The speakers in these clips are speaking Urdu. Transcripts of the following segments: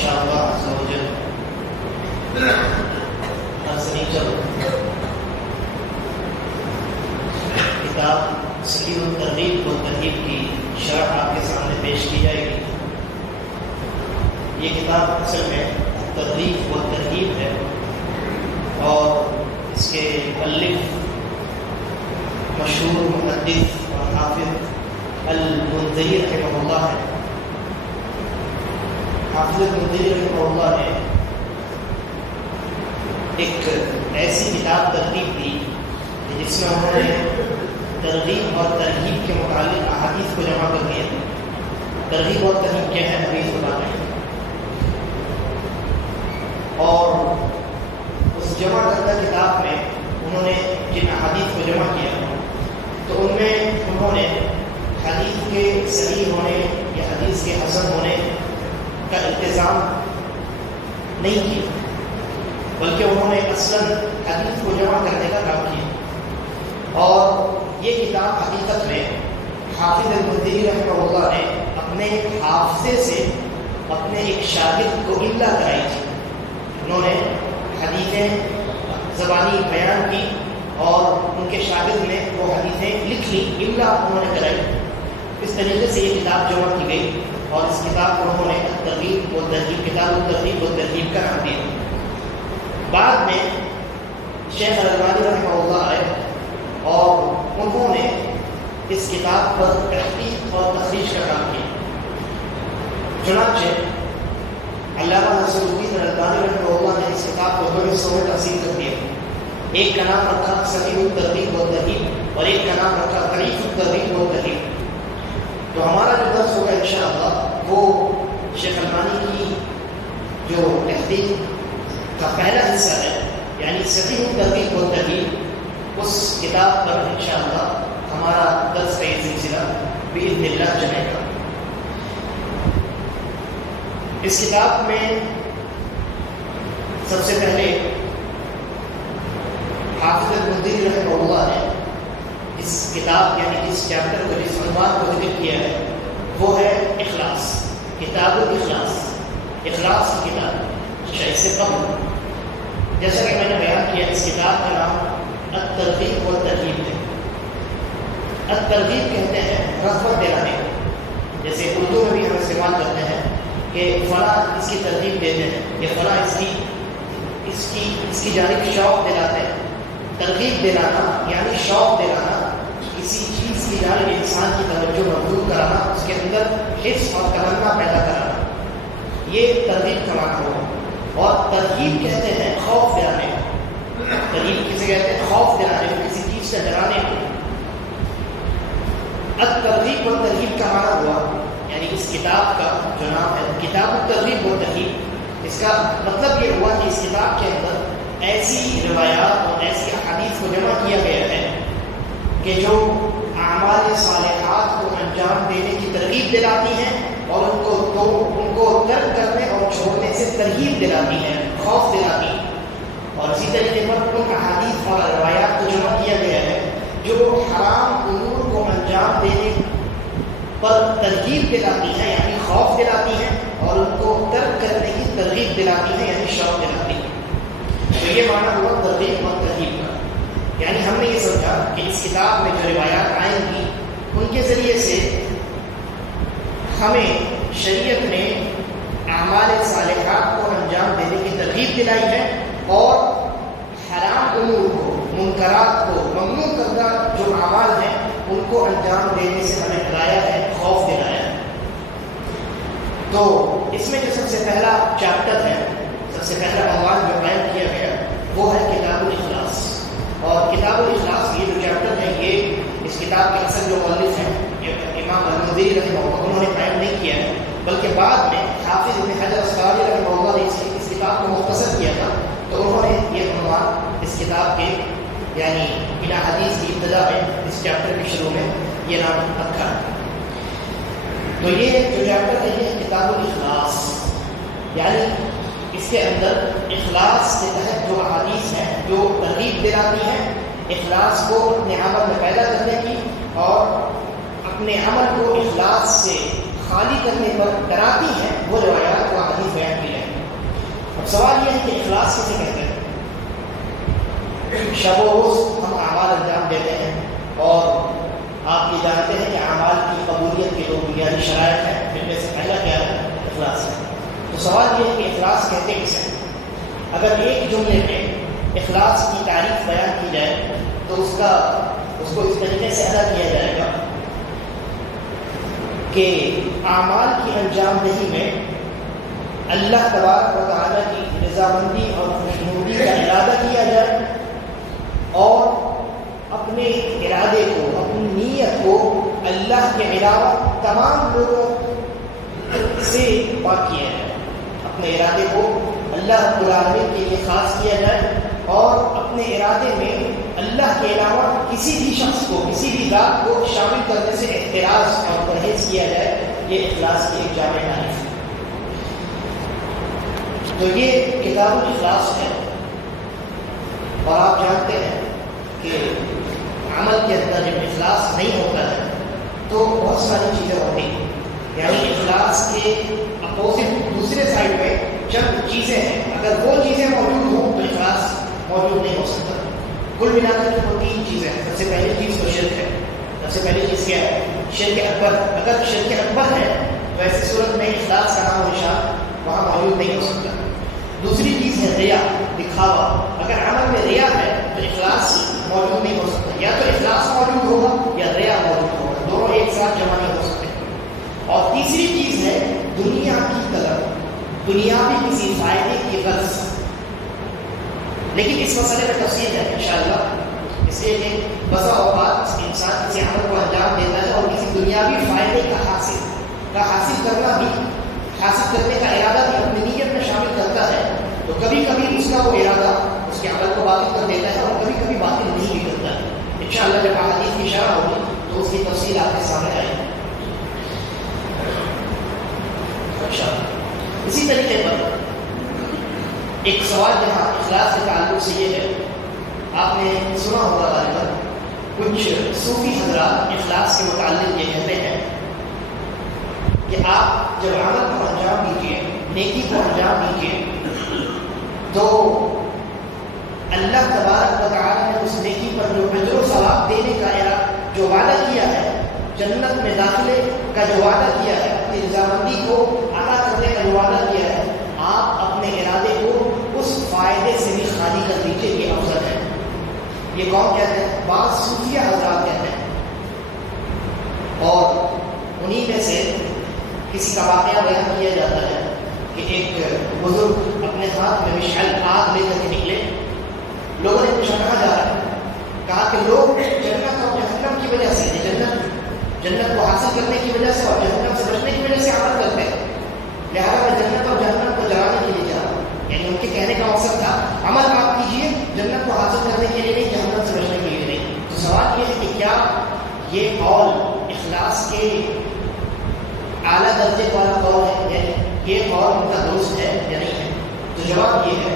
انشاءاللہ عز و جل کتاب صحیح الترغیب و ترغیب کی شرح آپ کے سامنے پیش کی جائے گی۔ یہ کتاب اصل میں ترغیب و ترغیب ہے اور اس کے مؤلف مشہور محدث اور حافظ المنذری رحمہ اللہ ہے۔ حافظ المنذری رحمہ اللہ نے ایک ایسی کتاب ترتیب دی جس میں انہوں نے ترغیب اور ترغیب کے متعلق احادیث کو جمع کر دیا۔ ترغیب اور ترغیب کیا ہے حدیث بتاتے ہیں، اور اس جمع کردہ کتاب میں انہوں نے جن احادیث کو جمع کیا تو ان میں انہوں نے حدیث کے صحیح ہونے یا حدیث کے حسن ہونے کا التزام نہیں کیا، بلکہ انہوں نے اصلاً حدیث کو جمع کرنے کا کام کیا۔ اور یہ کتاب حقیقت میں حافظ المنذری رحمہ اللہ نے اپنے حافظے سے اپنے ایک شاگرد کو املا کرائی تھی۔ انہوں نے حدیثیں زبانی بیان کی اور ان کے شاگرد نے وہ حدیثیں لکھ لی، املا انہوں نے کرائی۔ اس طریقے سے یہ کتاب جمع کی گئی اور اس کتاب کو انہوں نے ترغیب و ترغیب کتاب الترغیب و ترغیب کا نام دیا۔ بعد میں شیخ الالبانی رحمہ اللہ آئے اور انہوں نے اس کتاب پر تحقیق اور تخریج کا کام کیا۔ چنانچہ علامہ ناصر الدین الالبانی رحمہ اللہ نے اس کتاب کو دو حصوں میں تقسیم کر دیا۔ ایک کا نام رکھا صحیح الترغیب و ترغیب اور ایک کا نام رکھا ضعیف الترغیب و ترغیب۔ تو ہمارا جو درس ہوگا انشاءاللہ وہ شیخ البانی کی جو تحقیق کا پہلا حصہ ہے، یعنی صحیح الترغیب و ترغیب، اس کتاب پر انشاءاللہ ہمارا درس کا یہ سلسلہ باذن اللہ چلے گا۔ اس کتاب میں سب سے پہلے حافظ المنذری رحمہ اللہ نے اس کتاب یعنی اس چیپٹر کو جس عنوان کو ذکر کیا ہے وہ ہے اخلاص، کتاب الاخلاص، اخلاص کی کتاب۔ اس سے قبل جیسا کہ میں نے بیان کیا اس کتاب کا نام الترغیب و ترغیب ہے۔ الترغیب کہتے ہیں رغبت دلانے کو، جیسے اردو میں بھی ہم استعمال کرتے ہیں کہ فلاں اس کی ترغیب دیتے ہیں یا فلاں اس کی جانب شوق دلاتے ہیں۔ ترغیب دلانا یعنی شوق دلانا، کسی چیز کی جانب انسان کی توجہ مبذول کرانا، اس کے اندر حس اور تمنا پیدا کرانا، یہ ترغیب کا معنی ہوا۔ اور ترغیب کہتے ہیں خوف دلانے کو۔ ترغیب کسے کہتے ہیں؟ خوف دلانے کو، کسی چیز سے ڈرانے کو۔ الترغیب و ترغیب کا معنی ہوا، یعنی اس کتاب کا جو نام ہے کتاب الترغیب و ترغیب، اس کا مطلب یہ ہوا کہ اس کتاب کے اندر ایسی روایات اور ایسی احادیث کو جمع کیا گیا ہے کہ جو اعمال صالحات کو انجام دینے کی ترغیب دلاتی ہیں اور ان کو ترک کرنے اور چھوڑنے سے ترغیب دلاتی ہیں، خوف دلاتی ہیں۔ اور اسی طریقے پر ان احادیث اور روایات کو جمع کیا گیا ہے جو حرام امور کو انجام دینے پر ترغیب دلاتی ہیں یعنی خوف دلاتی ہیں، اور ان کو ترک کرنے کی ترغیب دلاتی ہیں یعنی شوق دلاتی ہیں۔ تو یہ معنی ہوا ترغیب اور ترغیب کا، یعنی ہم نے یہ سمجھا کہ اس کتاب میں جو روایات آئیں گی ان کے ذریعے سے ہمیں شریعت نے اعمال صالحات کو انجام دینے کی ترغیب دلائی ہے اور حرام امور کو، منکرات کو، ممنوع کردہ جو اعمال ہیں ان کو انجام دینے سے ہمیں ڈرایا ہے، خوف دلایا ہے۔ تو اس میں جو سب سے پہلا چیپٹر ہے، سب سے پہلا عنوان جو قائم کیا گیا وہ ہے کتاب الاخلاص۔ اور کتاب الاخلاص یہ جو چیپٹر ہے یہ اس کتاب کے اصل جو مؤلف ہیں امام المنذری رحمہ اللہ انہوں نے قائم نہیں کیا ہے، بلکہ بعد میں حافظ ابن حجر الاسقلانی رحمہ اللہ نے اس کتاب کو مختصر کیا تھا، تو انہوں نے یہ عنوان اس کتاب کے یعنی بنا حدیث کی ابتدا میں اس چیپٹر کے شروع میں یہ نام رکھا ہے۔ تو یہ جو چیپٹر ہے یہ کتاب الاخلاص، یعنی اس کے اندر اخلاص کے تحت جو احادیث ہیں جو ترغیب دلاتی ہیں اخلاص کو اپنے عمل میں پیدا کرنے کی اور اپنے عمل کو اخلاص سے خالی کرنے پر ڈراتی ہیں، وہ روایات و حدیث بیان کی شب و روز ہم اعمال انجام دیتے ہیں، اور آپ یہ جانتے ہیں کہ اعمال کی قبولیت کے دو بنیادی شرائط ہیں، جن میں سے پہلا کیا ہے؟ اخلاص ہے۔ تو سوال یہ ہے کہ اخلاص کہتے کسے ہیں؟ اگر ایک جملے میں اخلاص کی تعریف بیان کی جائے تو اس کو اس طریقے سے ادا کیا جائے گا کہ اعمال کی انجام دہی میں اللہ تبارک و تعالیٰ کی رضامندی اور خوشنودی کا ارادہ کیا جائے، اور اپنے ارادے کو، اپنی نیت کو اللہ کے علاوہ تمام لوگوں سے پاک کیا جائے، اپنے ارادے کو اللہ رب العالمین کے لیے خاص کیا جائے، اور اپنے ارادے میں اللہ کے علاوہ کسی بھی شخص کو، کسی بھی ذات کو شامل کرنے سے احتراز اور پرہیز کیا جائے۔ یہ اخلاص کی ایک جامع تعریف ہے۔ تو یہ کتاب الاخلاص ہے، اور آپ جانتے ہیں کہ عمل کے اندر جب اخلاص نہیں ہوتا ہے تو بہت ساری چیزیں ہوتی ہیں، یعنی اخلاص کے اپوزٹ دوسرے سائڈ میں چند چیزیں ہیں، اگر وہ چیزیں موجود ہوں تو اخلاص موجود نہیں ہو سکتا۔ کل ملا کر کے وہ تین چیزیں ہیں۔ سب سے پہلی چیز تو شرک ہے۔ سب سے پہلی چیز کیا ہے؟ شرک اکبر۔ اگر شرک اکبر ہے تو ایسی صورت میں اخلاص کا نام و نشان وہاں موجود نہیں ہو سکتا۔ دوسری چیز ہے ریا، دکھاوا۔ اگر عمل میں ریا ہے تو اخلاص موجود نہیں ہو سکتا، یا تو اخلاص موجود ہوگا یا ریا موجود ہوگا، دونوں ایک ساتھ جمع نہیں ہو سکتے۔ اور تیسری چیز ہے دنیا کی طلب، دنیاوی کسی فائدے کی غرض۔ لیکن اس مسئلے میں تفصیل ہے انشاءاللہ، اس لیے کہ بسا اوقات انسان کسی عمل کو انجام دیتا ہے اور کسی دنیاوی فائدے کا حاصل کرنے کا ارادہ بھی اپنی نیت میں شامل کرتا ہے، تو کبھی کبھی اس کا وہ ارادہ اس کے عمل کو باطل کر دیتا ہے، اور کبھی کبھی باطل نہیں بھی کرتا ہے۔ انشاءاللہ جب احادیث کی شرح ہوگی تو اس کی تفصیل آپ کے سامنے آئے گی۔ اچھا، اسی طریقے پر ایک سوال یہاں اخلاص کے تعلق سے یہ ہے، آپ نے سنا ہوگا غالباً کچھ صوفی حضرات اخلاص کے متعلق یہ کہتے ہیں کہ آپ جب عمل کو انجام دیجیے، نیکی کو انجام دیجیے، تو اللہ تبارک و تعالیٰ نے اس نیکی پر جو اجر و ثواب دینے کا جو وعدہ کیا ہے، جنت میں داخلے کا جو وعدہ کیا ہے، اپنی رضامندی کو عطا کرنے کا جو وعدہ کیا ہے، آپ اپنے ارادے کو اس فائدے سے بھی خالی کر دیجیے، یہ افضل ہے۔ یہ کون کہتے ہیں؟ بعض صوفیہ حضرات کہتے ہیں، اور انہی میں سے کسی کا واقعہ بیان کیا جاتا ہے کہ ایک بزرگ اپنے ہاتھ میں مشعل آگ لے کر کے نکلے، لوگوں نے پوچھا کہاں جا رہا ہے؟ کہا کہ لوگ جنت اور جہنم کی وجہ سے، جنت کو حاصل کرنے کی وجہ سے اور جہنم سے بچنے کی وجہ سے عمل کرتے ہیں، لہٰذا میں جنت اور جہنم کو جلانے کے لیے جا رہا ہوں۔ یعنی ان کے کہنے کا مقصد تھا عمل آپ کیجیے جنت کو حاصل کرنے کے لیے نہیں، جہنم سے بچنے کے لیے نہیں۔ تو سوال یہ ہے کہ کیا یہ قول اخلاص کے اعلیٰ درجے والا قول ہے، یعنی یہ قول ان کا درست ہے یا نہیں ہے؟ تو جواب یہ ہے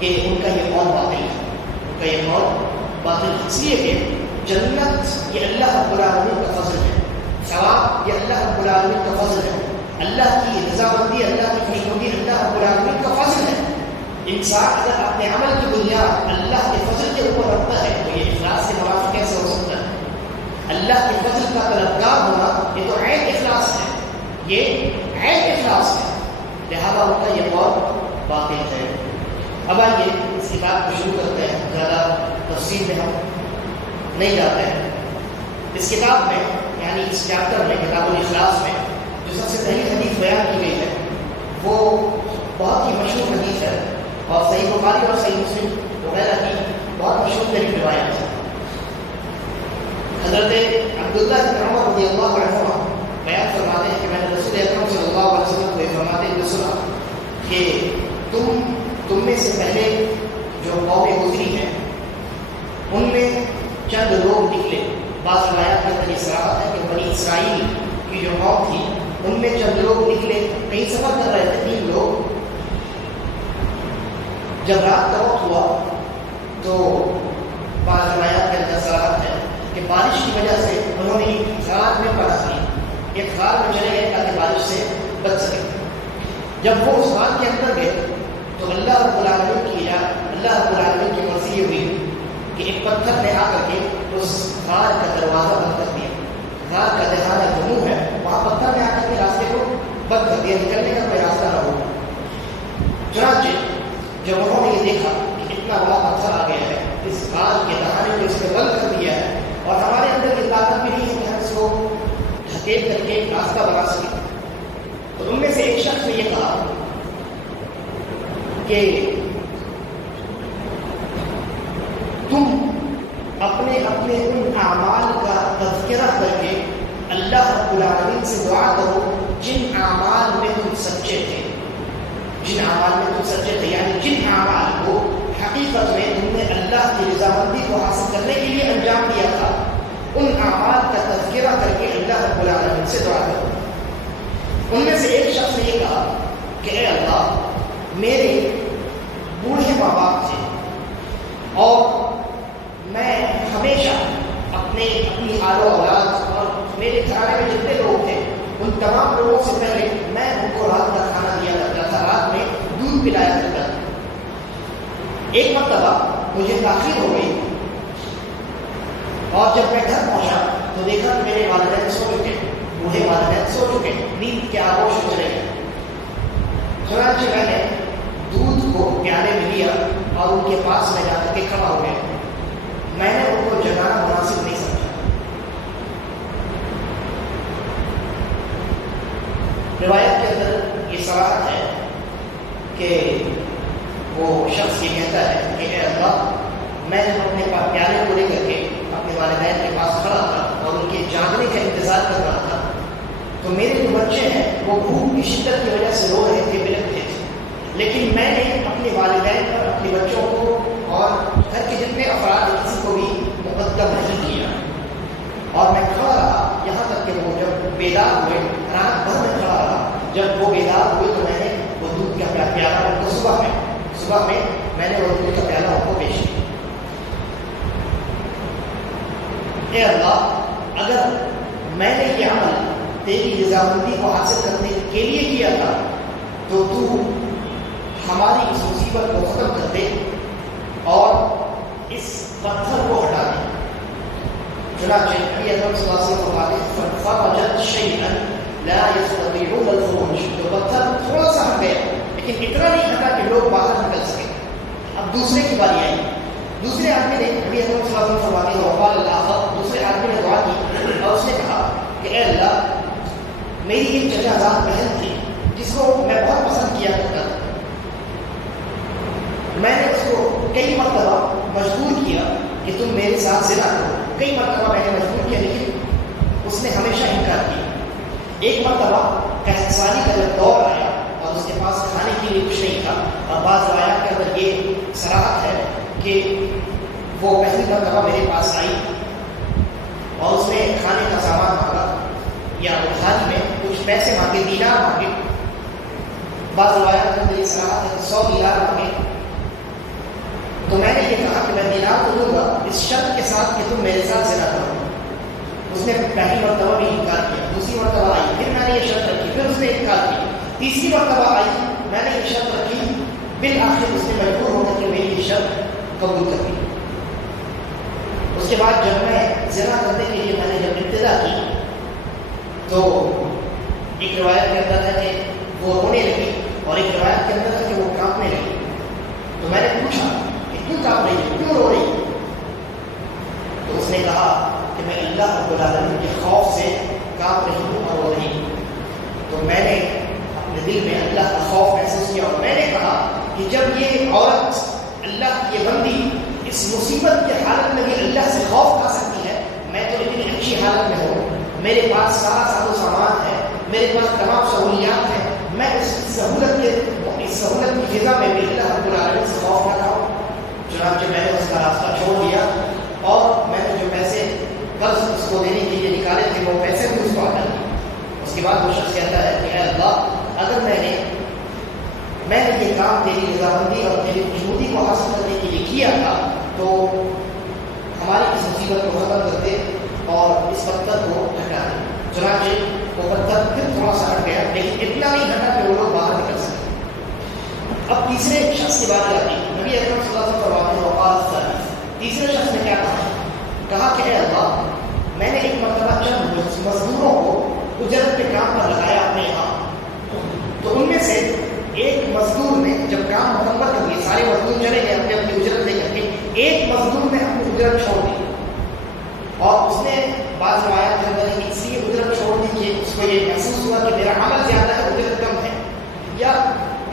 کہ ان کا یہ قول باطل ہے، ان کا یہ قول باطل ہے، اس لیے کہ جنت یہ اللہ رب العالمین کا فضل ہے، ثواب یہ اللہ رب العالمین کا فضل ہے، اللہ کی رضامندی، اللہ کی خوشنودی اللہ رب العالمین کا فضل ہے۔ انسان اگر اپنے عمل کی بنیاد اللہ کے فضل کے اوپر رکھتا ہے تو یہ اخلاص سے منافی کیسے ہو سکتا ہے؟ اللہ کے فضل کا طلبگار ہونا یہ تو عین اخلاص ہے، یہ عین اخلاص ہے، لہذا ان کا یہ قول باطل ہے۔ اب آئیے اس کتاب کو شروع کرتے ہیں، زیادہ تفصیل میں ہم نہیں جاتے ہیں۔ اس کتاب میں یعنی اس چیپٹر میں، کتاب الاخلاص میں جو سب سے پہلی حدیث بیان کی گئی ہے وہ بہت ہی مشہور حدیث ہے، اور صحیح بخاری اور صحیح مسلم وغیرہ کی بہت مشہور ترین روایت ہے۔ حضرت عبداللہ بن عمر رضی اللہ عنہما بیان فرماتے ہیں کہ میں نے رسول اکرم صلی اللہ علیہ وسلم کو فرماتے ہوئے سنا کہ تم میں سے پہلے جو قومیں گزری ہیں ان میں چند لوگ نکلے۔ بعض روایات میں بنی صراحت ہے کہ بنی اسرائیل کی جو قوم تھی ان میں چند لوگ نکلے، کہیں سفر کر رہے تھے، 3 لوگ۔ جب رات کا وقت ہوا تو بعض روایات کے اندر صراحت ہے کہ بارش کی وجہ سے انہوں نے ایک غار میں پناہ لی، ایک غار میں چلے گئے تاکہ بارش سے بچ سکے۔ جب وہ اس غار کے اندر گئے تو اللہ رب العالمین کی مرضی یہ ہوئی کہ کہ ایک پتھر نے آ کر کے اس غار کا دروازہ بند کر دیا. غار کا دہانہ جو منہ ہے وہاں پتھر نے آ کر کے راستے کو بند کر دیا, نکلنے کا کوئی راستہ نہ ہو. چنانچہ جب انہوں نے یہ دیکھا کہ اتنا بڑا پتھر آ گیا ہے, اس غار کے دہانے کو اس نے بند کر دیا ہے اور ہمارے اندر یہ طاقت بھی نہیں ہے کہ ہم اس کو ڈھکیل کر کے راستہ بنا سکیں, تو ان میں سے ایک شخص نے یہ کہا کہ تم اپنے اپنے ان اعمال کا تذکرہ کر کے اللہ رب العالمین سے دعا کرو جن اعمال میں تم سچے تھے, جن اعمال میں تم سچے تھے, یعنی جن اعمال کو حقیقت میں تم نے اللہ کی رضامندی کو حاصل کرنے کے لیے انجام دیا تھا, ان اعمال کا تذکرہ کر کے اللہ رب العالمین سے دعا کرو. ان میں سے ایک شخص نے یہ کہا کہ اے اللہ, میرے بوڑھے ماں باپ تھے اور میں ہمیشہ اپنی آل و اولاد اور میرے گھرانے میں جتنے لوگ تھے ان تمام لوگوں سے پہلے میں ان کو رات کا کھانا دیا کرتا تھا, رات میں دودھ پلایا کرتا تھا. ایک مرتبہ مجھے تاخیر ہو گئی اور جب میں گھر پہنچا تو دیکھا کہ میرے والدین سو چکے, بوڑھے والدین سو چکے, نیند کے آغوش میں چلے گئے. چنانچہ میں نے دودھ کو پیالے میں لیا اور ان کے پاس میں جا کر کے کھڑا ہو گیا. میں نے ان کو جگانا مناسب نہیں سمجھا. روایت کے اندر یہ صراحت ہے کہ وہ شخص یہ کہتا ہے کہ اے اللہ, میں جب اپنے پیالے کو لے کر کے اپنے والدین کے پاس کھڑا تھا اور ان کے جاگنے کا انتظار کر رہا تھا تو میرے جو بچے ہیں وہ بھوک کی شدت کی وجہ سے رو رہے تھے, بلک رہے تھے, لیکن میں نے اپنے والدین پر, اپنے بچوں کو اور گھر کے جتنے افراد ہیں کسی کو بھی مقدم نہیں کیا اور میں کھڑا رہا یہاں تک کہ وہ جب بیدار ہوئے, رات بھر میں کھڑا رہا. جب وہ بیدار ہوئے تو میں نے وہ دودھ کا پیالہ ان کو صبح میں میں نے وہ دودھ کا پیالہ ان کو پیش کیا. اے اللہ, اگر میں نے یہ عمل تیری رضامندی کو حاصل کرنے کے لیے کیا تھا تو تو ہماری اس مصیبت کو ختم کر دے اور اس پتھر کو ہٹا دے. چنانچہ نبی اکرم صلی اللہ علیہ وسلم فرماتے ہیں فوجد شیئا لا يستطيعون الخروج, تو پتھر تھوڑا سا ہٹ گیا لیکن اتنا نہیں ہٹا کہ لوگ باہر نکل سکے. اب دوسرے کی باری آئی. دوسرے آدمی نے نبی اکرم صلی اللہ علیہ وسلم فرماتے ہیں وقال الاخر, دوسرے آدمی نے دعا کی اور اس نے کہا کہ اے اللہ, میری ایک چچا زاد بہن تھی جس کو میں بہت پسند کیا کرتا تھا. میں نے اس کو کئی مرتبہ مجبور کیا کہ تم میرے ساتھ زنا کرو, کئی مرتبہ میں نے مجبور کیا لیکن اس نے ہمیشہ انکار کیا. ایک مرتبہ قحط سالی کا جب دور آیا اور اس کے پاس کھانے کے لیے کچھ نہیں تھا, اور بعض روایات کے اندر یہ صراحت ہے کہ وہ پہلی مرتبہ میرے پاس آئی اور اس نے کھانے کا سامان مانگا یا ادھاری میں کچھ پیسے مانگے, دینار مانگے. بعض روایات کے اندر یہ صراحت ہے 100 دینار مانگے. تو میں نے یہ کہا کہ میں دینار تو دوں گا اس شرط کے ساتھ کہ تم میرے ساتھ زنا کرو. اس نے پہلی مرتبہ بھی انکار کیا, دوسری مرتبہ آئی, پھر میں نے یہ شرط رکھی, پھر اس نے انکار کیا, تیسری مرتبہ آئی, میں نے یہ شرط رکھی, بالآخر اس نے مجبور ہو کر کے میری یہ شرط قبول کر دی. اس کے بعد جب میں زنا کرنے کے لیے میں نے جب ابتدا کی تو ایک روایت کے اندر ہے کہ وہ رونے لگی اور ایک روایت کے اندر ہے کہ وہ کانپنے لگی. تو میں نے پوچھا کہ کیوں کانپ رہی ہے, کیوں رو رہی ہے؟ تو اس نے کہا کہ میں اللہ رب العالمین کے خوف سے کانپ رہی ہوں اور رو رہی ہوں. تو میں نے اپنے دل میں اللہ کا خوف محسوس کیا اور میں نے کہا کہ جب یہ عورت, اللہ کی یہ بندی اس مصیبت کی حالت میں بھی اللہ سے خوف کھا سکتی ہے, میں تو اتنی اچھی حالت میں ہوں, میرے پاس سارا ساز و سامان ہے, میرے پاس تمام سہولیات ہیں, میں اس سہولت کی فضا میں بھی اللہ رب العالمین سے خوف نہ کھاؤں. چنانچہ میں نے اس کا راستہ چھوڑ دیا اور میں نے جو پیسے قرض اس کو دینے کے لیے نکالے تھے وہ پیسے بھی اس کو ادا کیے. اس کے بعد وہ شخص کہتا ہے کہ اے اللہ, اگر میں نے یہ کام تیری رضامندی اور تیری خوشنودی کو حاصل کرنے کے لیے کیا تھا تو ہماری اس مصیبت کو ختم کر دے اور اس پتھر کو ہٹا دے. چنانچہ وہ پتھر پھر تھوڑا سا ہٹ گیا لیکن اتنا نہیں ہٹا کہ وہ لوگ باہر نکل سکے. اب تیسرے شخص کی بات آتی ہے. نبی اکرم صلی اللہ علیہ وسلم فرماتے ہیں وقال الثالث, تیسرے شخص نے کیا کہا کہ اے اللہ، میں نے ایک مرتبہ چند مزدوروں کو اجرت کے کام پر لگایا اپنے یہاں، تو ان میں سے ایک مزدور نے جب کام مکمل کر دیا، سارے مزدور چلے گئے اپنی اپنی اجرت لے کر کے، ایک مزدور نے اپنی اجرت چھوڑ دی، اور اس نے بعض روایات کے اندر اس لیے اجرت چھوڑ دی کہ اس کو یہ محسوس ہوا کہ میرا عمل زیادہ ہے، اجرت کم ہے، یا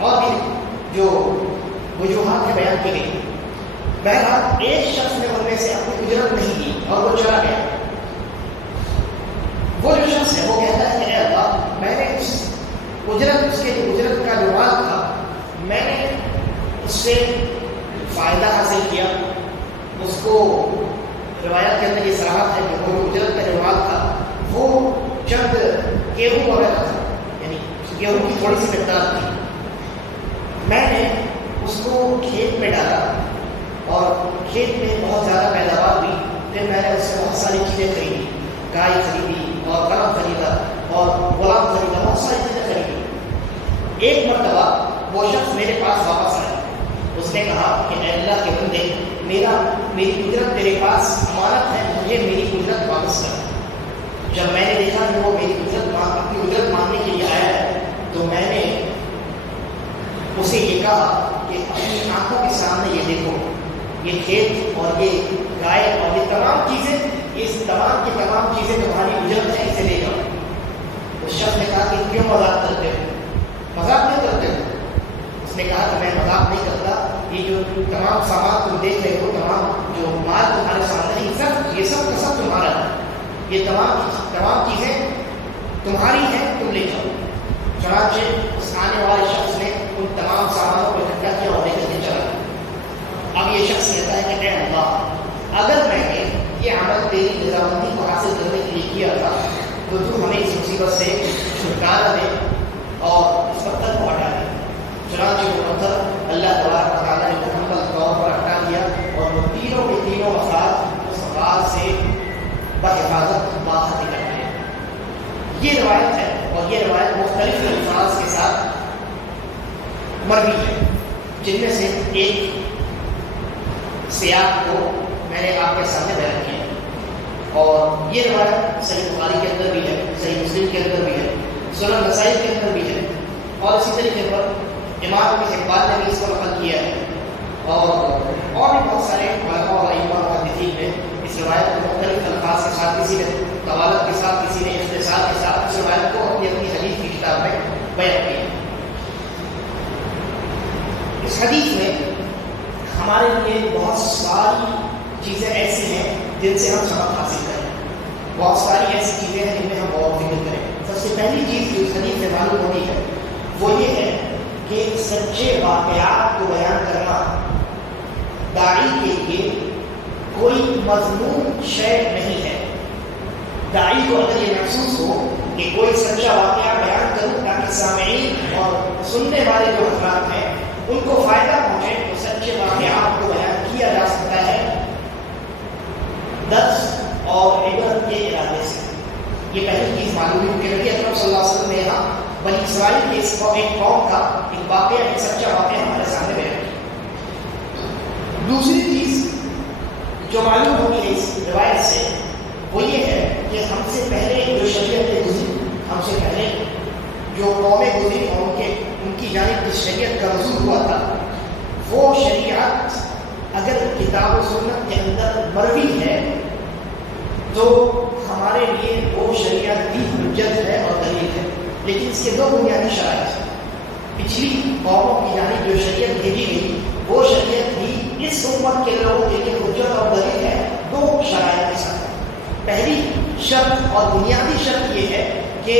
اور بھی جو وجوہات کے بیان کی گئی۔ بہرحال ایک شخص نے ان میں سے اپنی اجرت نہیں دی اور وہ چلا گیا۔ وہ جو شخص ہے وہ کہتا ہے کہ اے اللہ، میں نے اس کے اجرت کا جو مال تھا، میں نے اس سے فائدہ حاصل کیا۔ اس کو روایت کے اندر یہ صراحت ہے کہ وہ اجرت کا جو مال تھا وہ چند گیہوں وغیرہ تھا، یعنی گیہوں کی تھوڑی سی مقدار تھی۔ میں نے اس کو کھیت میں ڈالا اور کھیت میں بہت زیادہ پیداوار ہوئی، پھر میں نے اس سے بہت ساری چیزیں خریدی، گائے خریدی اور قلم خریدا اور غلام خریدا، بہت ساری چیزیں خریدی۔ ایک مرتبہ وہ شخص میرے پاس واپس آیا، اس نے کہا کہ اے اللہ کے بندے، میری اجرت تیرے پاس امانت ہے، مجھے میری اجرت واپس کر۔ جب میں نے دیکھا کہ وہ میری اپنی اجرت مانگنے کے لیے آیا ہے، تو میں نے اسے یہ کہا کہ اپنی آنکھوں کے سامنے یہ دیکھو، یہ کھیت اور یہ گائے اور یہ تمام چیزیں، اس تمام کی تمام چیزیں تمہاری اجرت ہے، اسے لے جاؤ۔ اس شخص نے کہا کہ کیوں مذاق کرتے ہو؟ مذاق نہیں کرتے ہو؟ اس نے کہا کہ میں مذاق نہیں کرتا، یہ جو تمام سامان تم دیکھ رہے ہو، تمام جو مال تمہارے سامنے، یہ سب کا سب تمہارا ہے، یہ تمام چیزیں تمہاری ہیں، تم لے جاؤ۔ چنانچہ اس آنے والے شخص نے ان تمام سامانوں کو اکٹھا کیا اور لے کر کے چلا۔ اب یہ شخص کہتا ہے کہ اے اللہ، اگر میں نے یہ عمل تیری رضامندی کو حاصل کرنے کے لیے کیا تھا، تو تو ہمیں اس مصیبت سے چھٹکارا دے اور اس پتھر کو ہٹا دے۔ چنانچہ وہ پتھر اللہ تبارک و تعالیٰ نے مکمل طور پر ہٹا دیا اور وہ تینوں کے تینوں افراد اس غار سے بحفاظت باہر نکل گئے۔ یہ روایت ہے، اور یہ روایت مختلف الفاظ کے ساتھ مروی ہے، جن میں سے ایک سیاق کو میں نے آپ کے سامنے بیان کیا، اور یہ روایت صحیح بخاری کے اندر بھی ہے، صحیح مسلم کے اندر بھی ہے، سنن نسائی کے اندر بھی ہے، اور اسی طریقے پر امام ابن حبان نے بھی اس کو نقل کیا ہے، اور بھی بہت سارے علماء اور ائمہ اور محدثین نے اس روایت کو مختلف الفاظ کے ساتھ، کسی نے طوالت کے ساتھ، کسی نے اختصار کے ساتھ اس روایت کو اپنی اپنی حدیث کی کتاب میں بیان کیا۔ اس حدیث میں ہمارے لیے بہت ساری چیزیں ایسی ہیں جن سے ہم سبق حاصل کریں، بہت ساری ایسی چیزیں ہیں جن میں ہم غور و فکر کریں۔ سب سے پہلی چیز جو اس حدیث سے معلوم ہوتی ہے وہ یہ ہے کہ سچے واقعات کو بیان کرنا داعی کے لیے کوئی مضمون شے نہیں ہے۔ داعی کو اگر یہ محسوس ہو کہ کوئی سچا واقعہ بیان کروں تاکہ سامعین اور سننے والے جو حضرات ہیں ان کو فائدہ پہنچے، تو سچے واقعات کو بیان کیا جا سکتا ہے درس اور عبرت کے ارادے سے۔ یہ پہلی چیز معلوم ہے کہ نبی اکرم صلی اللہ علیہ وسلم نے یہاں بنی اسرائیل کے ایک قوم کا ایک واقعہ، ایک سچا واقعہ ہمارے سامنے بیان کیا۔ دوسری چیز جو معلوم ہوگی اس روایت سے وہ یہ ہے کہ ہم سے پہلے جو شریعتیں گزری، ہم سے پہلے جو قومیں گزری اور ان کی جانب جس شریعت کا نزول ہوا تھا، وہ شریعت اگر کتاب و سنت کے اندر مروی ہے تو ہمارے لیے وہ شریعت بھی حجت ہے اور دلیل ہے، لیکن اس کے دو بنیادی شرائط ہیں۔ پچھلی قوموں کی جانب جو شریعت بھیجی گئی وہ شریعت بھی اس امت کے لوگوں کے لیے حجت اور دلیل ہے، دو شرائط کے ساتھ۔ پہلی شرط اور بنیادی شرط یہ ہے کہ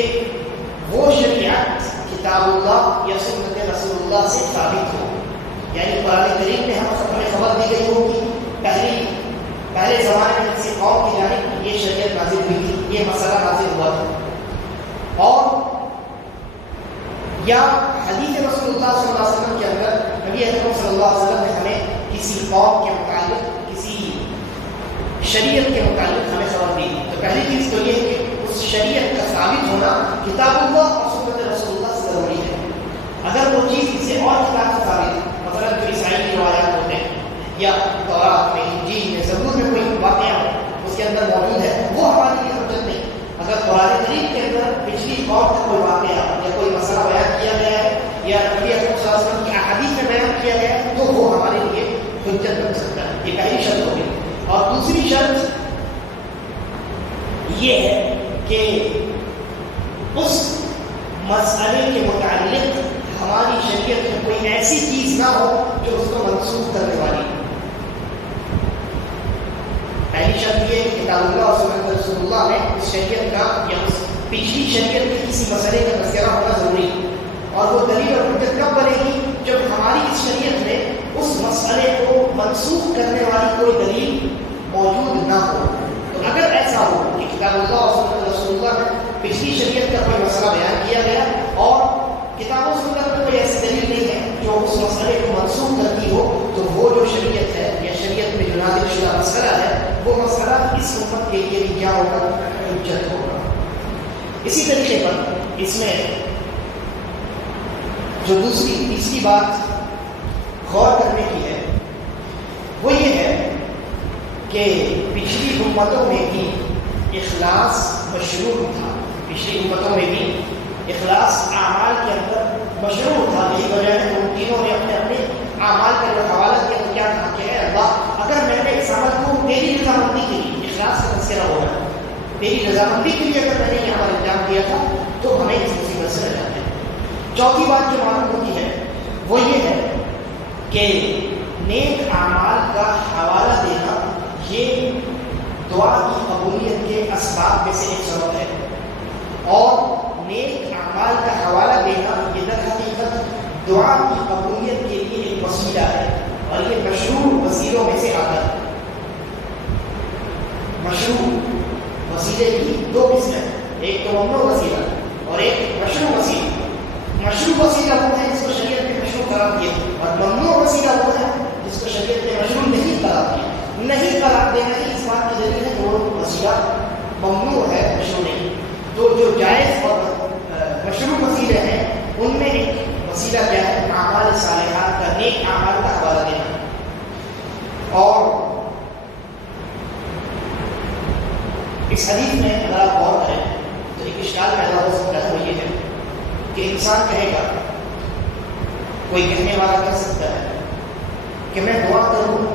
وہ شریعت کتاب اللہ یا سنت رسول اللہ سے ثابت ہو، یعنی قرآن کریم میں ہمیں خبر دی گئی ہو کہ پہلے زمانے میں کسی قوم کی جانب یہ شریعت نازل ہوئی تھی، یہ مسئلہ نازل ہوا تھا، اور یا حدیث رسول اللہ صلی اللہ علیہ وسلم کے اندر نبی اکرم صلی اللہ علیہ وسلم نے ہمیں کسی قوم کے متعلق، کسی شریعت کے متعلق ہمیں خبر دی۔ تو پہلی چیز تو یہ ہے کہ اس شریعت کا ثابت ہونا کتاب اللہ اور سنت رسول اللہ سے ضروری ہے۔ اگر وہ چیز کسی اور کتاب سے ثابت، مثلا جو عیسائی کی روایات ہوتے ہیں یا تورات میں، انجیل میں، کیا گیا تو وہ ہمارے لیے حجت بن سکتا ہے. یہ پہلی شرط ہوگی. اور دوسری شرط یہ ہے کہ اس مسئلے کے متعلق ہماری شریعت میں کوئی ایسی چیز نہ ہو جو اس کو منسوخ کرنے والی. پہلی شرط یہ کہ کتاب اللہ اور سنت رسول اللہ میں اس شریعت کا یا اس پچھلی شریعت کے کسی مسئلے کا تذکرہ ہونا ضروری ہے. اور وہ دلیل اور حجت کب بنے گی؟ جب ہماری اس شریعت میں اس مسئلے کو منسوخ کرنے والی کوئی دلیل موجود نہ ہو. تو اگر ایسا ہو کہ کتاب اللہ اور سنت رسول اللہ میں پچھلی شریعت کا کوئی مسئلہ بیان کیا گیا اور کتاب و سنت میں کوئی ایسی دلیل نہیں ہے جو اس مسئلے کو منسوخ کرتی ہو، تو وہ جو شریعت ہے یا شریعت میں جو نازل شدہ مسئلہ ہے وہ مسئلہ اس امت کے لیے بھی کیا ہوگا؟ حجت ہوگا. اسی طریقے پر اس میں جو تیسری بات غور کرنے کی ہے وہ یہ ہے کہ پچھلی امتوں میں بھی اخلاص مشروع تھا. پچھلی امتوں میں بھی اخلاص اعمال کے اندر مشروع تھا. یہی وجہ ہے ان تینوں نے اپنے اپنے اعمال کا جو حوالہ دیا تو کیا تھا کہ اے اللہ اگر میں نے اس عمل کو تیری رضامندی کے لیے، اخلاص کا تذکرہ ہو رہا ہے، تیری رضامندی کے لیے اگر میں نے یہ عمل انجام دیا تھا تو ہمیں اس مصیبت سے نجات دے. چوتھی بات جو معلوم ہوتی ہے وہ یہ ہے کہ نیک اعمال کا حوالہ دینا یہ دعا کی قبولیت کے اسباب میں سے ایک سبب ہے. اور نیک اعمال کا حوالہ دینا یہ در حقیقت دعا کی قبولیت کے لیے ایک وسیلہ ہے اور یہ مشروع وسیلوں میں سے آتا ہے. مشروع وسیلے کی دو قسمیں، ایک تو ممنوع وسیلہ اور ایک مشروع وسیلہ. مشروع وسیلہ وہ ہے جس کو شریعت نے مشروع قرار دیا اور ممنوع وسیلہ وہ ہے جس کو شریعت نے مشروع نہیں قرار دیا. نہیں قرار دینا ہی اس بات کی دلیل ہے کہ وہ وسیلہ ممنوع ہے، مشروع نہیں. تو جو جائز اور مشروع وسیلے ہیں ان میں ایک وسیلہ کیا ہے؟ اعمال صالحات کا، نیک اعمال کا حوالہ دینا. اور اس حدیث میں اگر آپ غور کریں تو ایک اشکال پیدا ہو سکتا ہے، وہ یہ ہے کہ انسان کہے گا، کوئی کہنے والا کر سکتا ہے کہ میں دعا کروں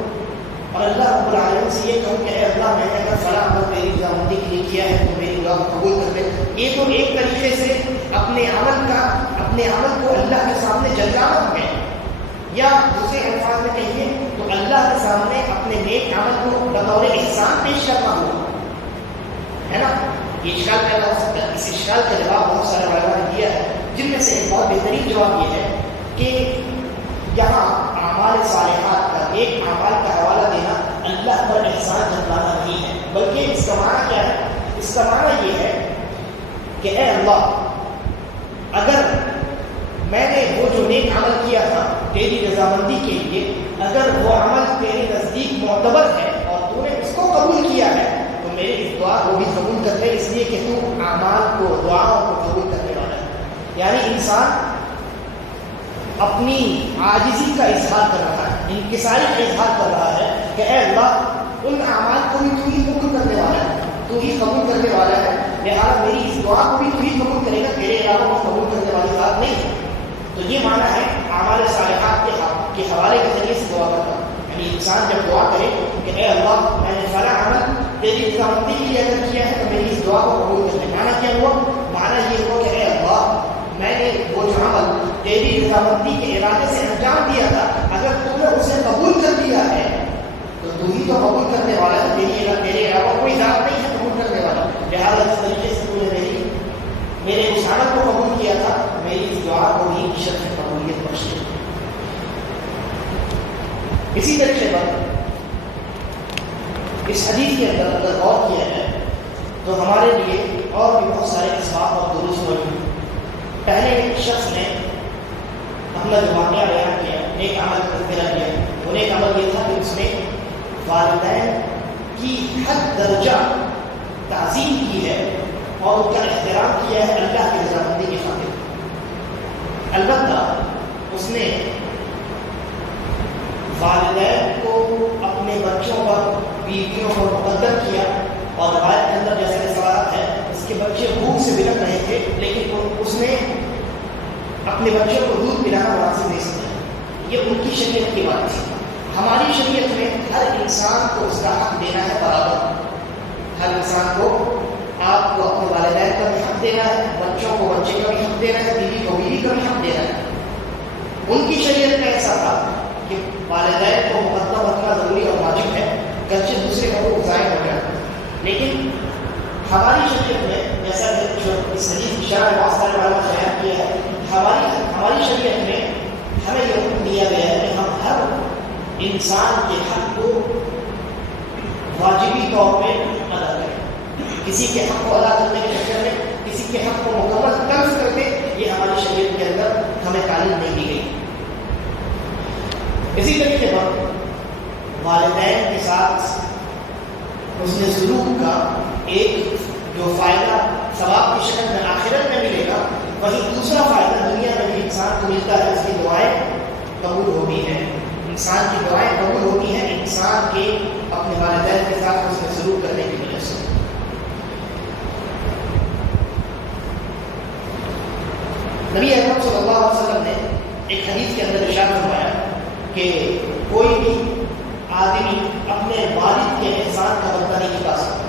اور اللہ رب العالمین سے یہ کہوں کہ اے اللہ میں نے اگر فلاں عمل تیری رضامندی کے لیے کیا ہے تو میری دعا کو قبول کر لے. یہ تو ایک طریقے سے اپنے عمل کو اللہ کے سامنے جلانا ہے، یا دوسرے الفاظ میں کہیے تو اللہ کے سامنے اپنے نیک عمل کو بطور احسان پیش کرنا ہوگا، ہے نا. یہ اشکال پیدا ہو سکتا ہے. اس اشکال کا جواب بہت سارے علماء نے دیا ہے، جن میں سے ایک بہت بہترین جواب یہ ہے کہ یہاں اعمال صالحات کا، ایک اعمال کا حوالہ دینا اللہ پر احسان جتلانا نہیں ہے، بلکہ اس کا معنی کیا ہے؟ اس کا معنی یہ ہے کہ اے اللہ اگر میں نے وہ جو نیک عمل کیا تھا تیری رضامندی کے لیے، اگر وہ عمل تیرے نزدیک معتبر ہے اور تو نے اس کو قبول کیا ہے تو میری اس دعا کو بھی قبول کر لے، اس لیے کہ تو اعمال کو، دعاؤں کو قبول کرنے والا ہے. یعنی انسان اپنی عاجزی کا اظہار کر رہا ہے، انکساری کا اظہار کر رہا ہے کہ اے اللہ ان اعمال کو بھی تو ہی قبول کرنے والا ہے، تو ہی قبول کرنے والا ہے، لہٰذا میری اس دعا کو بھی تو ہی قبول کرے گا، میرے علاوہ کو قبول کرنے والی بات نہیں ہے. تو یہ معنی ہے اعمال صالحات کے حوالے کے ذریعے سے دعا کرنا. یعنی انسان جب دعا کرے کہ اے اللہ میں نے فلاں عمل تیری رضامندی کے لیے اگر کیا ہے تو میری اس دعا کو قبول کر لے. معنی کیا ہوا؟ معنی یہ ہوا کہ اے اللہ میں نے وہ جو عمل تیری رضامندی کے ارادے سے انجام دیا تھا، اگر تم نے اسے قبول کر دیا ہے تو تو ہی تو قبول کرنے والا ہے، میرے علاوہ کوئی ذات نہیں ہے قبول کرنے والا. لہٰذا اس طریقے سے تو نے میرے اس عمل کو قبول کیا تھا، میری اس دعا کو بھی شرف قبولیت بخش دے. اسی طریقے پر اس حدیث کے اندر اگر غور کیا جائے تو ہمارے لیے اور بھی بہت سارے اسباب اور دروس موجود ہیں. پہلے ایک شخص نے اپنا جو واقعہ بیان کیا، نیک عمل کا تذکرہ کیا، وہ نیک عمل یہ تھا کہ اس نے والدین کی حد درجہ تعظیم کی ہے اور ان کا احترام کیا ہے اللہ کی رضامندی کی خاطر. البتہ اس نے والدین کو اپنے بچوں پر، بیویوں پر مقدم کیا، اور روایت کے اندر جیسے سوالات ہے اس کے بچے بھوک سے بلک رہے تھے لیکن اس نے اپنے بچوں کو دودھ پلانا مناسب نہیں سمجھا. یہ ان کی شریعت کی بات تھی. ہماری شریعت میں ہر انسان کو اس کا حق دینا ہے برابر. ہر انسان کو آپ کو اپنے والدین کا بھی حق دینا ہے, بچوں کو بچے کا بھی حق دینا ہے, بیوی کو بیوی کا بھی حق دینا ہے. ان کی شریعت میں ایسا تھا کہ والدین کو مقدم رکھنا ضروری اور واجب ہے, گرچہ دوسرے کا وہ ضائع ہو جائے. لیکن ہماری شریعت میں جیسا کہ اس حدیث کی شرح واسطہ والا بیان کیا ہے, ہماری شریعت میں ہمیں یہ حکم دیا گیا ہے کہ ہم ہر انسان کے حق کو واجبی طور پہ ادا کریں. کسی کے حق کو ادا کرنے کے چکر میں کسی کے حق کو مکمل قرض کر کے یہ ہماری شریعت کے اندر ہمیں تعلیم نہیں دی گئی. اسی طریقے پر والدین کے ساتھ حسن سلوک کا ایک جو فائدہ ثواب کی شکل میں آخرت میں ملے گا, وہی دوسرا فائدہ دنیا میں بھی انسان کو ملتا ہے. اس کی دعائیں قبول ہوتی ہیں, انسان کی دعائیں قبول ہوتی ہیں انسان کے اپنے والدین کے ساتھ حسن سلوک کرنے کی وجہ سے. نبی اکرم صلی اللہ علیہ وسلم نے ایک حدیث کے اندر ارشاد فرمایا کہ کوئی بھی آدمی اپنے والد کے احسان کا بدلہ نہیں چکا سکتا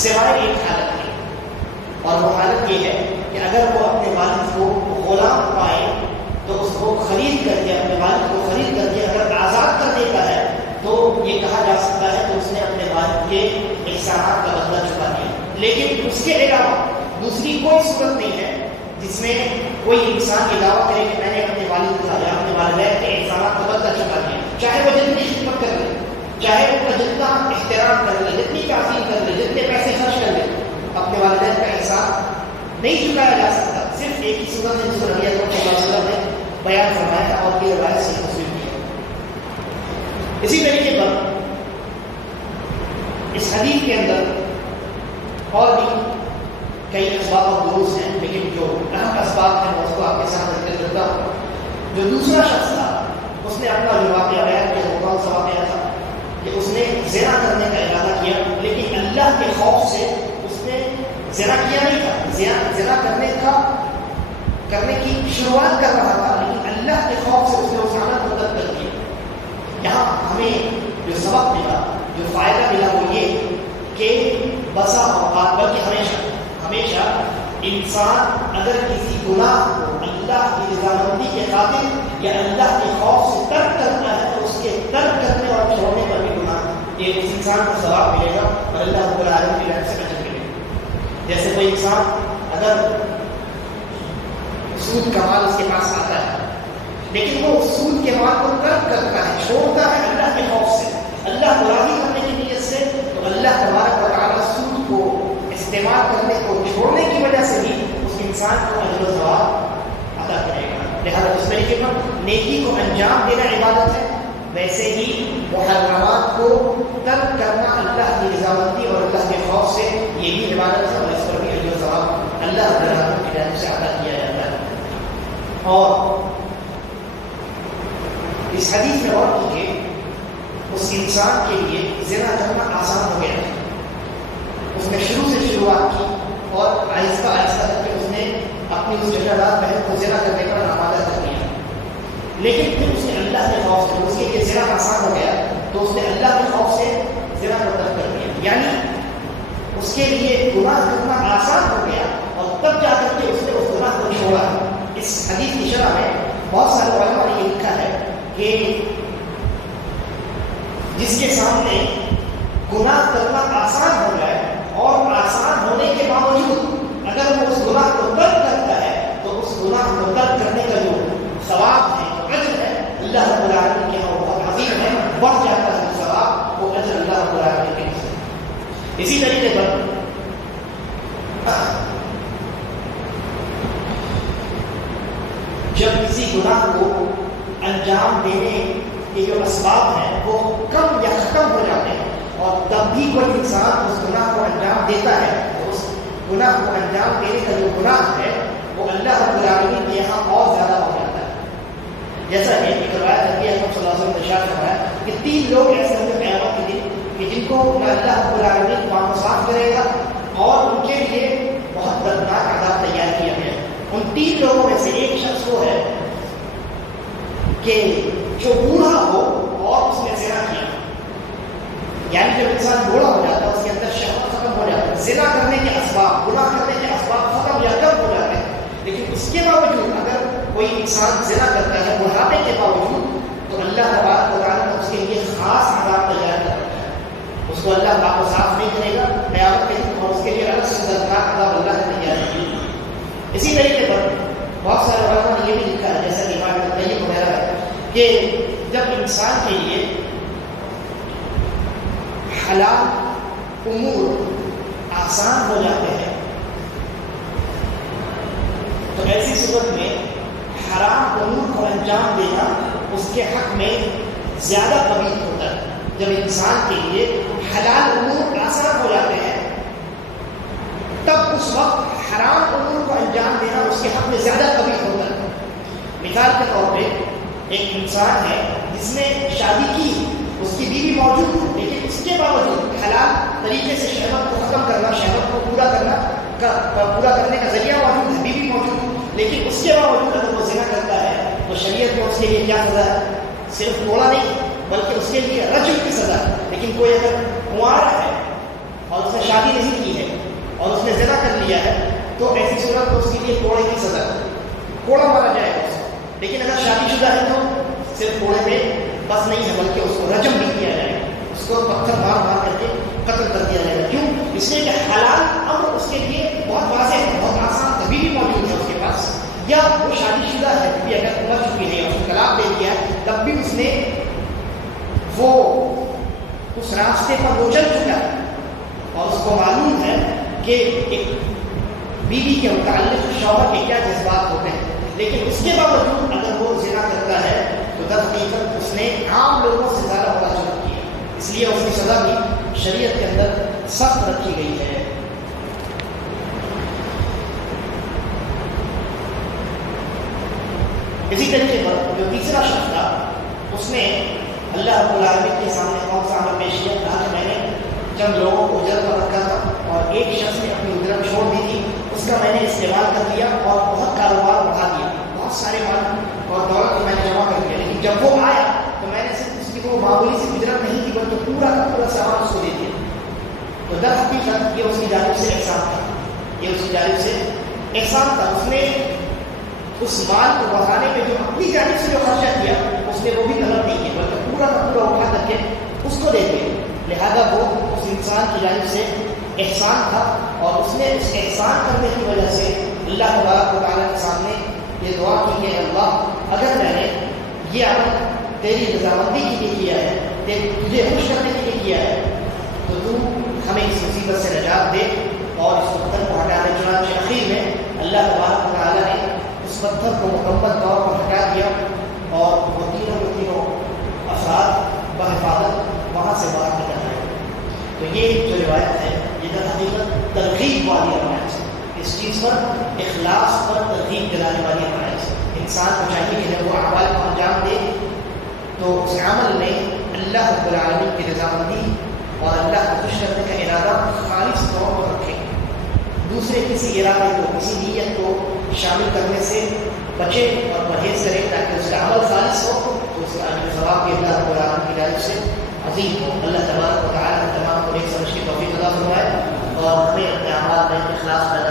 سوائے ایک حالت کی, اور وہ حالت یہ ہے کہ اگر وہ اپنے والد کو غلام پائے تو اس کو خرید کر کے, اپنے والد کو خرید کر کے اگر آزاد کر دیتا ہے تو یہ کہا جا سکتا ہے کہ اس نے اپنے والد کے احسانات کا بدلہ چکا دیا. لیکن اس کے علاوہ دوسری کوئی صورت نہیں ہے جس میں کوئی انسان یہ دعویٰ کرے کہ میں نے اپنے والد کا یا اپنے والدین کے احسانات کا بدلہ چکا دیا, چاہے وہ جتنی خدمت کر لے, چاہے ان کا جتنا احترام کر لے, جتنی تعظیم کر لے, جتنے پیسے خرچ کر لے, اپنے والدین کا احسان نہیں چکایا جا سکتا. صرف ایک ہی صورت ہے جس کو نبی اکرم صلی اللہ علیہ وسلم نے بیان فرمایا اور یہ روایت سے تصویر کیا. اسی طریقے پر اس حدیث کے اندر اور بھی کئی اسباب اور دروس ہیں, لیکن جو اہم اسباب ہیں اس کو آپ کے سامنے ذکر کرتا ہوں. جو دوسرا شخص تھا اس نے اپنا جو واقعہ بیان کیا وہ کون سا واقعہ تھا کہ اس نے زنا کرنے کا ارادہ کیا, لیکن اللہ کے خوف سے اس نے زنا کیا نہیں تھا. زنا کرنے کی شروعات کر رہا تھا, لیکن اللہ کے خوف سے اس نے اس عمل کو ترک کر دیا. یہاں ہمیں جو سبق ملا, جو فائدہ ملا وہ یہ کہ بسا اوقات, بلکہ ہمیشہ انسان اگر کسی گناہ کو اللہ کی رضامندی کے خاطر یا اللہ کے خوف سے ترک کرنا ہے تو اس کے ترک کرنے اور چھوڑنے پر بھی گناہ یہ اس انسان کو ثواب ملے گا اور اللہ رب العالمین کی رحمت سے اجر ملے گا. جیسے کوئی انسان اگر سود کا مال اس کے پاس آتا ہے لیکن وہ سود کے مال کو ترک کرتا ہے, چھوڑتا ہے اللہ کے خوف سے, اللہ کو راضی کرنے کی نیت سے, تو اللہ تبارک و تعالیٰ سود کو استعمال کرنے کو چھوڑنے کی وجہ سے ہی اس انسان کو اجر و ثواب عطا کرے گا. لہٰذا اس طریقے پر نیکی کو انجام دینا عبادت ہے, ویسے ہی محرمات کو ترک کرنا اللہ کی رضامندی اور اللہ کے خوف سے یہ بھی عبادت ہے, اور اس پر بھی اجر و ثواب اللہ تعالیٰ کی رحمت سے عطا کیا جاتا ہے. اور اس حدیث میں اور کیجیے, اس انسان کے لیے زنا کرنا آسان ہو گیا. اس نے شروع سے شروعات کی اور آہستہ آہستہ کر کے اس نے اپنی اس جگہ دار بہن کو زنا کرنے کا آمادہ کر دیا. لیکن پھر اس نے اللہ کے خوف سے, اس کے لیے زنا آسان ہو گیا تو اس نے اللہ کے خوف سے زنا کو ترک کر دیا. یعنی اس کے لیے گناہ کرنا آسان ہو گیا اور تب جا کر کے اس نے اس گناہ کو چھوڑا. اس حدیث کی شرح میں بہت سارے علماء نے یہ لکھا ہے کہ جس کے سامنے گناہ کرنا آسان ہو جائے اور آسان ہونے کے باوجود اگر وہ اس گناہ کو ترک کرتا ہے تو اس گناہ کو ترک کرنے کا جو ثواب ہے, جو اجر ہے, اللہ رب العالمین کے یہاں بہت عظیم ہے, بڑھ جاتا ہے ثواب, وہ اجر اللہ رب العالمین کے نصیب. اسی طریقے پر جب کسی گناہ کو انجام دینے کے جو اسباب ہیں وہ کم یا ختم ہو جاتے ہیں اور تب بھی کوئی انسان اس گناہ کو انجام دیتا ہے تو اس گناہ کو انجام دینے کا جو گناہ ہے وہ اللہ رب العالمین کے یہاں اور زیادہ ہو جاتا ہے. جیسا کہ ایک روایت ہے کہ صلی اللہ علیہ وسلم نے ارشاد فرمایا کہ 3 لوگ ایسے ہوں گے قیامت کے دن کہ جن کو اللہ رب العالمین پاک صاف کرے گا اور ان کے لیے بہت دردناک عذاب تیار کیا گیا ہے. ان 3 لوگوں میں سے ایک شخص وہ ہے کہ جو بوڑھا ہو اور اس نے زنا کیا، یعنی جب انسان بوڑھا ہو جاتا ہے اس کے اندر شہوت ختم ہو جاتا ہے، زنا کرنے کے اسباب، گناہ کرنے کے اسباب ختم یا کم ہو جاتے ہیں، لیکن اس کے باوجود اگر کوئی انسان زنا کرتا ہے بڑھاپے کے باوجود، تو اللہ تبارک و تعالیٰ نے اس کے لیے خاص عذاب تیار کر رکھا ہے. اس کو اللہ پاک و صاف نہیں کرے گا قیامت کے دن، اور اس کے لیے الگ سے دردناک عذاب اللہ نے تیار کیا. اسی طریقے پر بہت سارے علماء نے یہ بھی لکھا ہے، جیسا کہ امام ابن القیم وغیرہ ہے، کہ جب انسان کے لیے حلال امور آسان ہو جاتے ہیں تو ایسی صورت میں حرام امور کو انجام دینا اس کے حق میں زیادہ قبیح ہوتا ہے. جب انسان کے لیے حلال امور آسان ہو جاتے ہیں تب اس وقت حرام امور کو انجام دینا اس کے حق میں زیادہ قبیح ہوتا ہے. مثال کے طور پہ ایک انسان ہے جس نے شادی کی، اس کی بیوی موجود ہے، لیکن اس کے باوجود حلال طریقے سے شہوت کو ختم کرنا، شہوت کو پورا کرنے کا ذریعہ موجود ہے، بیوی موجود، لیکن اس کے باوجود اگر وہ زنا کرتا ہے تو شریعت میں اس کے لیے کیا سزا ہے؟ صرف کوڑا نہیں بلکہ اس کے لیے رجم کی سزا ہے. لیکن کوئی اگر کنوارا ہے اور اس نے شادی نہیں کی ہے اور اس نے زنا کر لیا ہے تو ایسی صورت میں اس کے لیے کوڑے کی سزا ہے، کوڑا مارا جائے گا اس کو. لیکن اگر شادی شدہ ہے تو صرف کوڑے پہ بس نہیں ہے بلکہ اس کو رجم بھی کیا جائے گا، اس کو پتھر مار مار کر کے قتل کر دیا جائے گا. کیوں؟ اس لیے کہ حلال امر اس کے لیے بہت واضح ہے، بہت آسان تبھی بھی موجود ہے اس کے پاس. یا وہ شادی شدہ ہے بھی اگر مر چکی ہے یا اس کو طلاق دے دیا ہے تب بھی اس نے وہ اس راستے پر وہ چل چکا ہے اور اس کو معلوم ہے کہ ایک بیوی کے متعلق شوہر کے کیا جذبات ہوتے ہیں. لیکن اس کے باوجود اگر وہ زنا کرتا ہے تو در حقیقت اس نے عام لوگوں سے زیادہ بڑا جرم کیا، اس لیے اس کی سزا بھی شریعت کے اندر سخت رکھی گئی ہے. اسی طریقے پر جو تیسرا شخص تھا اس نے اللہ رب العالمین کے سامنے کون سا عمل پیش کیا؟ کہا کہ میں نے چند لوگوں کو اجرت پر رکھا تھا اور ایک شخص نے اپنی اجرت چھوڑ دی تھی، اس کا میں نے استعمال کر دیا اور بہت کاروبار بڑھا دیا، بہت سارے مال اور دولت میں نے جمع کر دیا. لیکن جب وہ آیا تو میں نے صرف اس کی وہ معمولی سی اجرت نہیں کی بلکہ پورا کا پورا سامان اس کو دے دیا. تو در حقیقت یہ اس کی جانب سے احسان تھا، یہ اس کی جانب سے احسان تھا. اس نے اس مال کو بڑھانے میں جو اپنی جانب سے جو خرچہ کیا اس نے وہ بھی طلب نہیں کیا بلکہ پورا کا پورا اٹھا کر کے اس کو دے دیا. لہذا وہ اس انسان کی جانب سے احسان تھا اور اس نے اس احسان کرنے کی وجہ سے اللہ تبارک و تعالیٰ کے سامنے یہ دعا کی کہ اللہ اگر میں نے یہ عمل تیری رضامندی کے لیے کیا ہے، تجھے خوش کرنے کے لیے کیا ہے، تو تو ہمیں اس مصیبت سے نجات دے اور اس پتھر کو ہٹا دے. چنانچہ اخیر میں اللہ تبارک و تعالیٰ نے اس پتھر کو مکمل طور پر ہٹا دیا اور وہ تینوں افراد بحفاظت وہاں سے باہر نکل آئے. تو یہ جو روایت ہے یہ در حقیقت ترغیب والی روایت ہے، اس چیز پر اخلاص پر ترغیب دلانے والی روایت ہے. انسان کو چاہیے کہ جب وہ اعمال کو انجام دے تو اس عمل میں اللہ رب العالمین کی رضامندی اور اللہ کو خوش کرنے کا ارادہ خالص طور پر رکھے، دوسرے کسی ارادے کو کسی نیت کو شامل کرنے سے بچے اور پرہیز کرے تاکہ اس کا عمل خالص ہو تو اس کا اجر ثواب بھی اللہ رب العالمین کی جانب سے عظیم ہو. اللہ تبارک و تعالیٰ تمام کو ایک سمجھ کی توفیق عطا فرمائے اور ہمیں اپنے اعمال میں اخلاص پیدا